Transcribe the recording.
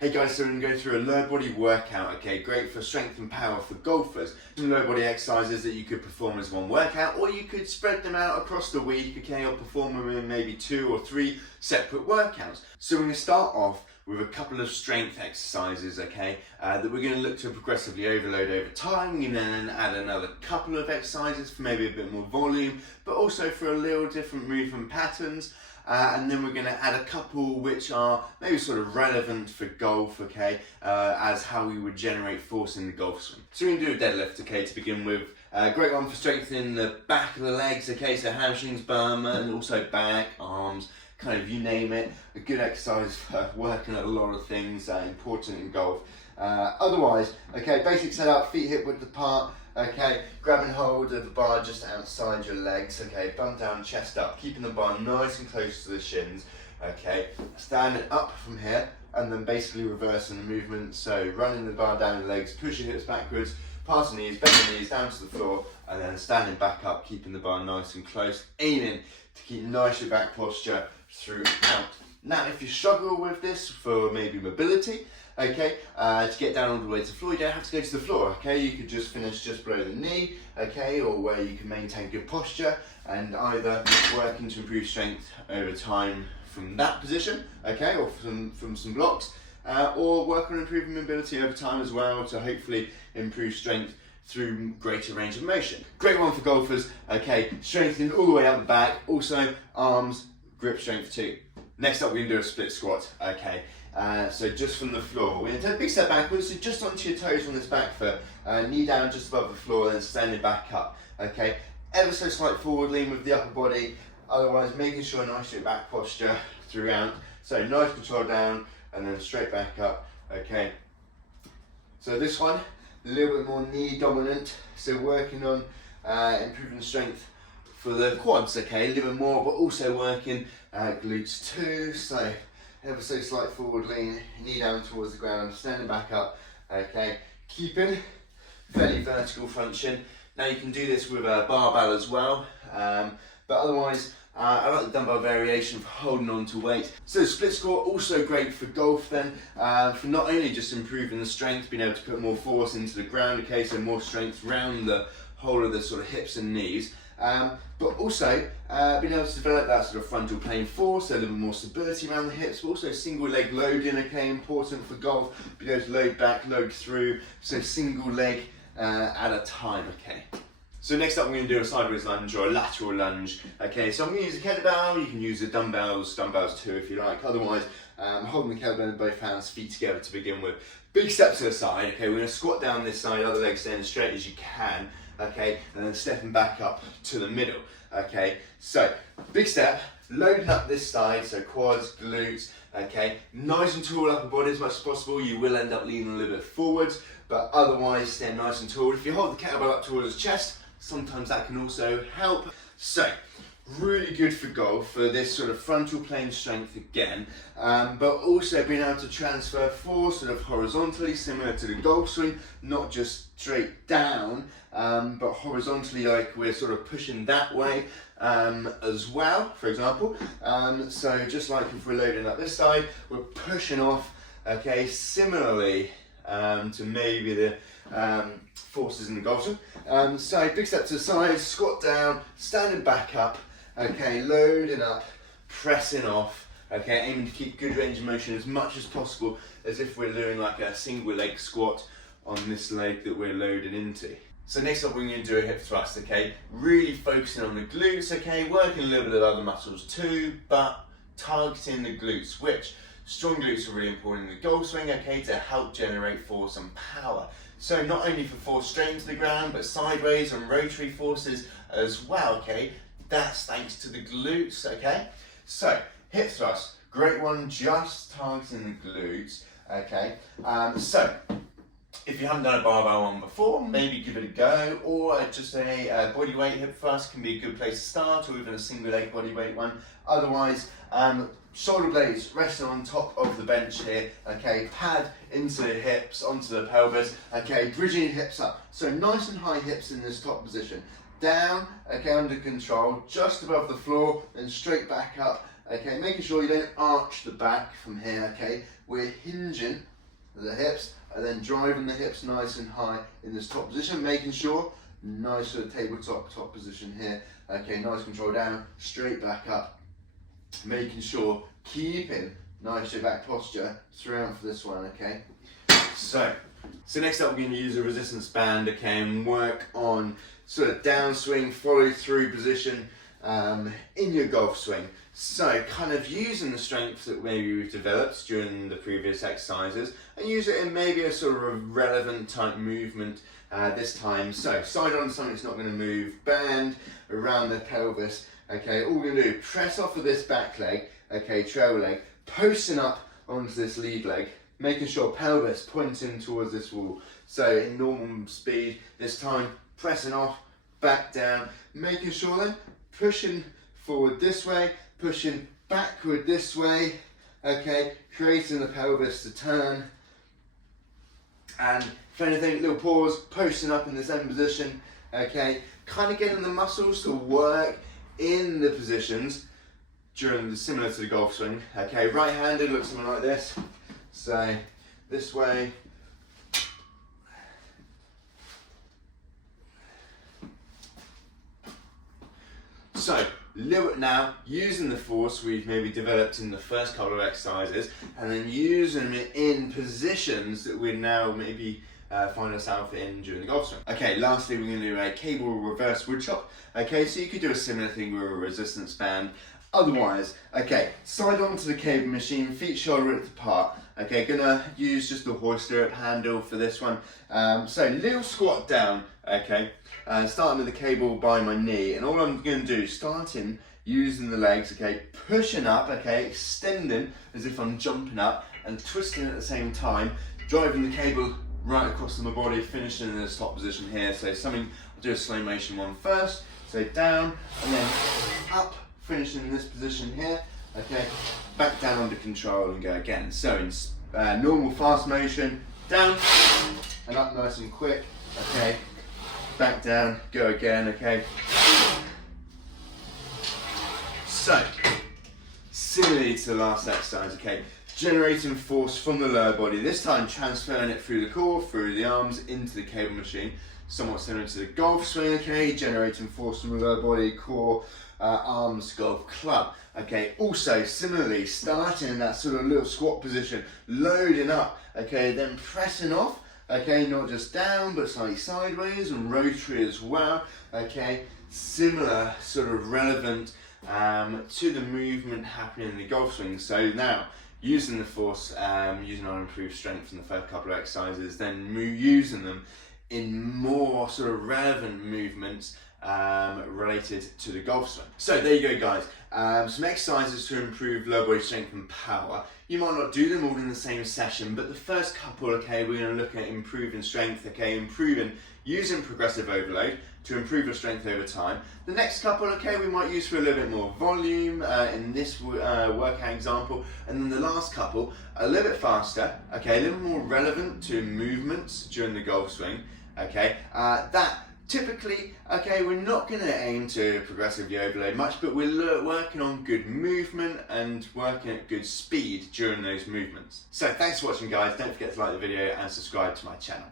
Hey guys, so we're going to go through a lower body workout, okay, great for strength and power for golfers. Some lower body exercises that you could perform as one workout, or you could spread them out across the week, okay, or perform them in maybe 2 or 3 separate workouts. So we're going to start off with a couple of strength exercises, okay, that we're going to look to progressively overload over time. We're going to then add another couple of exercises for maybe a bit more volume, but also for a little different movement patterns. And then we're going to add a couple which are maybe sort of relevant for golf, okay, as how we would generate force in the golf swing. So we're going to do a deadlift, okay, to begin with. Great one for strengthening the back of the legs, okay, so hamstrings, bum, and also back, arms, kind of you name it. A good exercise for working at a lot of things important in golf. Otherwise, okay, basic setup, feet hip width apart. Okay, grab and hold of the bar just outside your legs, okay, bum down, chest up, keeping the bar nice and close to the shins, okay, standing up from here, and then basically reversing the movement, so running the bar down the legs, push your hips backwards, pass the knees, bend the knees down to the floor, and then standing back up, keeping the bar nice and close, aiming to keep nice your back posture throughout. Now, if you struggle with this for maybe mobility, okay, to get down all the way to the floor, you don't have to go to the floor, okay, you could just finish just below the knee, okay, or where you can maintain good posture and either working to improve strength over time from that position, okay, or from some blocks, or work on improving mobility over time as well to hopefully improve strength through greater range of motion. Great one for golfers, okay, strengthening all the way up the back, also arms, grip strength too. Next up, we're going to do a split squat, okay. So just from the floor, we're going to take a big step backwards, so just onto your toes on this back foot, knee down just above the floor, then standing back up, okay. Ever so slight forward lean with the upper body, otherwise making sure nice your back posture throughout. So nice control down, and then straight back up, okay. So this one, a little bit more knee dominant, so working on improving strength for the quads, okay, a little bit more, but also working glutes too, so ever so slight forward lean, knee down towards the ground, standing back up, okay, keeping fairly vertical front shin. Now you can do this with a barbell as well, but otherwise I like the dumbbell variation for holding on to weight. So split squat, also great for golf then, for not only just improving the strength, being able to put more force into the ground, okay, so more strength around the whole of the sort of hips and knees, but also being able to develop that sort of frontal plane force, so a little more stability around the hips, but also single leg loading, okay, important for golf, being able to load back, load through, so single leg at a time, okay. So next up we're going to do a sideways lunge or a lateral lunge, okay, so I'm going to use a kettlebell, you can use the dumbbells too if you like, otherwise holding the kettlebell in both hands, feet together to begin with. Big step to the side, okay, we're going to squat down this side, other leg staying as straight as you can, okay, and then stepping back up to the middle, okay, so big step, loading up this side, so quads, glutes, okay, nice and tall upper body as much as possible. You will end up leaning a little bit forwards, but otherwise stay nice and tall. If you hold the kettlebell up towards the chest, sometimes that can also help. So really good for golf, for this sort of frontal plane strength again, but also being able to transfer force sort of horizontally, similar to the golf swing, not just straight down, but horizontally, like we're sort of pushing that way as well, for example. So just like if we're loading up this side, we're pushing off, okay, similarly to maybe the forces in the golf swing. So big step to the side, squat down, standing back up, okay, loading up, pressing off, okay, aiming to keep good range of motion as much as possible, as if we're doing like a single leg squat on this leg that we're loaded into. So next up we're going to do a hip thrust, okay, really focusing on the glutes, okay, working a little bit of other muscles too, but targeting the glutes, which strong glutes are really important in the golf swing, okay, to help generate force and power. So not only for force straight to the ground, but sideways and rotary forces as well, okay. That's thanks to the glutes, okay. So hip thrust, great one, just targeting the glutes, okay. So if you haven't done a barbell one before, maybe give it a go, or just a body weight hip thrust can be a good place to start, or even a single leg body weight one. Otherwise, shoulder blades resting on top of the bench here, okay, pad into the hips, onto the pelvis, okay, bridging your hips up. So nice and high hips in this top position. Down, okay, under control, just above the floor, then straight back up, okay, making sure you don't arch the back from here, okay. We're hinging the hips, and then driving the hips nice and high in this top position, making sure, nice sort of tabletop top position here. Okay, nice control down, straight back up, making sure, keeping nice straight back posture throughout for this one, okay? So next up we're going to use a resistance band, okay, and work on sort of downswing, follow through position in your golf swing. So kind of using the strength that maybe we've developed during the previous exercises and use it in maybe a sort of a relevant type movement this time. So side on something that's not going to move, band around the pelvis, okay, all we're going to do, press off of this back leg, okay, trail leg, posting up onto this lead leg, making sure pelvis pointing towards this wall. So in normal speed, this time pressing off, back down, making sure then pushing forward this way, pushing backward this way, okay, creating the pelvis to turn. And if anything, little pause, posting up in the same position, okay, kind of getting the muscles to work in the positions during similar to the golf swing. Okay, right-handed looks something like this. So this way. So now using the force we've maybe developed in the first couple of exercises and then using it in positions that we now maybe find ourselves in during the golf swing. Okay, lastly we're going to do a cable reverse wood chop. Okay, so you could do a similar thing with a resistance band. Otherwise, okay, side onto the cable machine, feet shoulder width apart. Okay, gonna use just the hoist stirrup handle for this one. So little squat down, okay, starting with the cable by my knee, and all I'm gonna do, starting using the legs, okay, pushing up, okay, extending as if I'm jumping up, and twisting at the same time, driving the cable right across my body, finishing in this top position here. So I'll do a slow motion one first, so down, and then up, finishing in this position here, okay, back down under control and go again. So in normal fast motion, down and up nice and quick, okay, back down, go again, okay. So, similarly to the last exercise, okay, generating force from the lower body, this time transferring it through the core, through the arms, into the cable machine, somewhat similar to the golf swing, okay, generating force from the lower body, core, arms, golf club. Okay, also similarly starting in that sort of little squat position, loading up, okay, then pressing off, okay, not just down but slightly sideways and rotary as well, okay, similar sort of relevant to the movement happening in the golf swing. So now using the force, using our improved strength from the first couple of exercises, then using them in more sort of relevant movements related to the golf swing. So there you go guys, some exercises to improve lower body strength and power. You might not do them all in the same session, but the first couple, okay, we're going to look at improving strength, okay, using progressive overload to improve your strength over time. The next couple, okay, we might use for a little bit more volume in this workout example, and then the last couple, a little bit faster, okay, a little more relevant to movements during the golf swing, okay, that typically, okay, we're not going to aim to progressively overload much, but we're working on good movement and working at good speed during those movements. So thanks for watching guys, don't forget to like the video and subscribe to my channel.